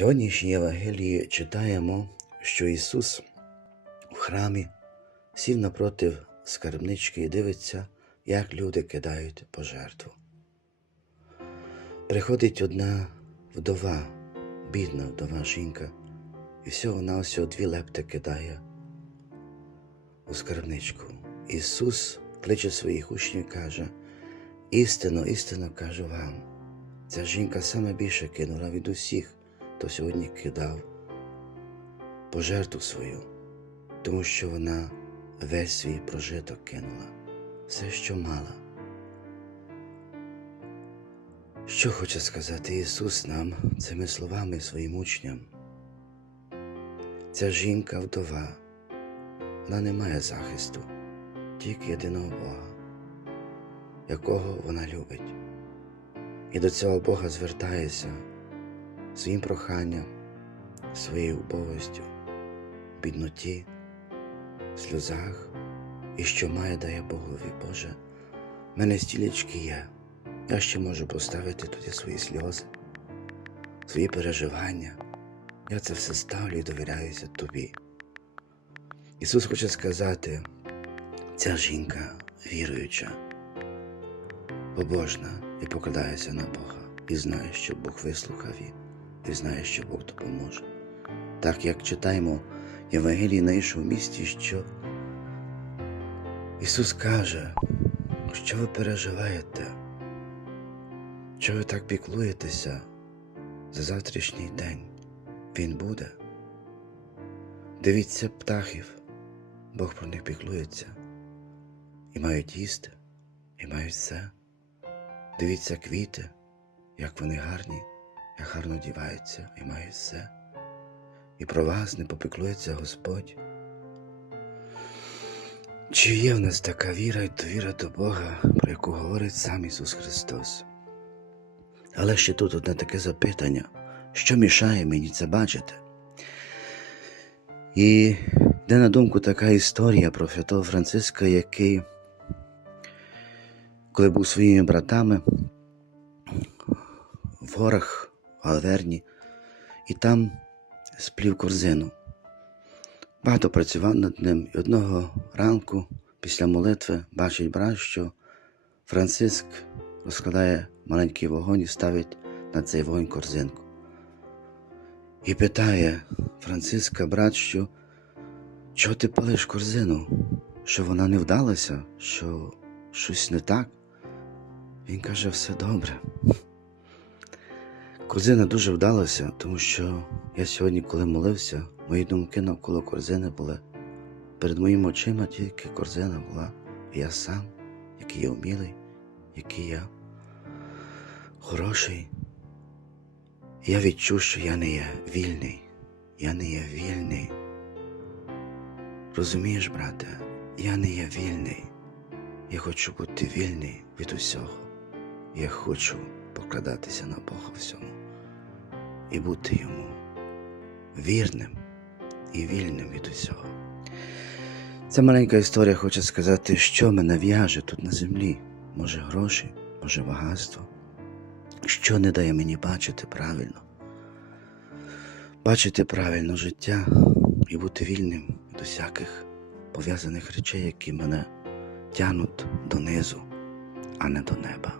сьогоднішній Євангелії читаємо, що Ісус в храмі сів напротив скарбнички і дивиться, як люди кидають пожертву. Приходить одна вдова, бідна вдова жінка, і всього на всього дві лепти кидає у скарбничку. Ісус кличе своїх учнів і каже: істинно, істинно кажу вам, ця жінка саме більше кинула від усіх, хто сьогодні кидав пожертву свою, тому що вона весь свій прожиток кинула, все, що мала. Що хоче сказати Ісус нам цими словами своїм учням? Ця жінка вдова, вона не має захисту, тільки єдиного Бога, якого вона любить. І до цього Бога звертається своїм проханням, своєю убогостю, бідноті, сльозах, і що має дає Богові, Боже, в мене стілечки є. Я ще можу поставити туди свої сльози, свої переживання. Я це все ставлю і довіряюся тобі. Ісус хоче сказати, ця жінка віруюча, побожна і покладається на Бога, і знає, що Бог вислухав її, і знає, що Бог допоможе. Так як читаємо Євангелії на іншому місці, що Ісус каже, що ви переживаєте, що ви так піклуєтеся за завтрашній день, Він буде. Дивіться птахів, Бог про них піклується, і мають їсти, і мають все. Дивіться квіти, як вони гарні, як гарно діваються і мають все. І про вас не попіклується Господь. Чи є в нас така віра і довіра до Бога, про яку говорить сам Ісус Христос? Але ще тут одне таке запитання, що мішає мені це бачити? І йде на думку така історія про святого Франциска, який, коли був своїми братами в горах в Алверні, і там сплів корзину. Багато працював над ним, і одного ранку, після молитви, бачить брат, що Франциск розкладає маленький вогонь і ставить на цей вогонь корзинку. І питає Франциска брат, що чого ти палиш корзину, що вона не вдалася, що щось не так. Він каже, все добре. Корзина дуже вдалася, тому що я сьогодні, коли молився, мої думки навколо корзини були. Перед моїми очима тільки корзина була, і я сам, який я вмілий, який я хороший. Я відчув, що я не є вільний, я не є вільний. Розумієш, брате, я не є вільний. Я хочу бути вільний від усього. Я хочу покладатися на Бога всьому і бути йому вірним і вільним від усього. Ця маленька історія хоче сказати, що мене в'яже тут на землі. Може, гроші, може, багатство. Що не дає мені бачити правильно, бачити правильно життя і бути вільним від усяких пов'язаних речей, які мене тягнуть донизу, а не до неба.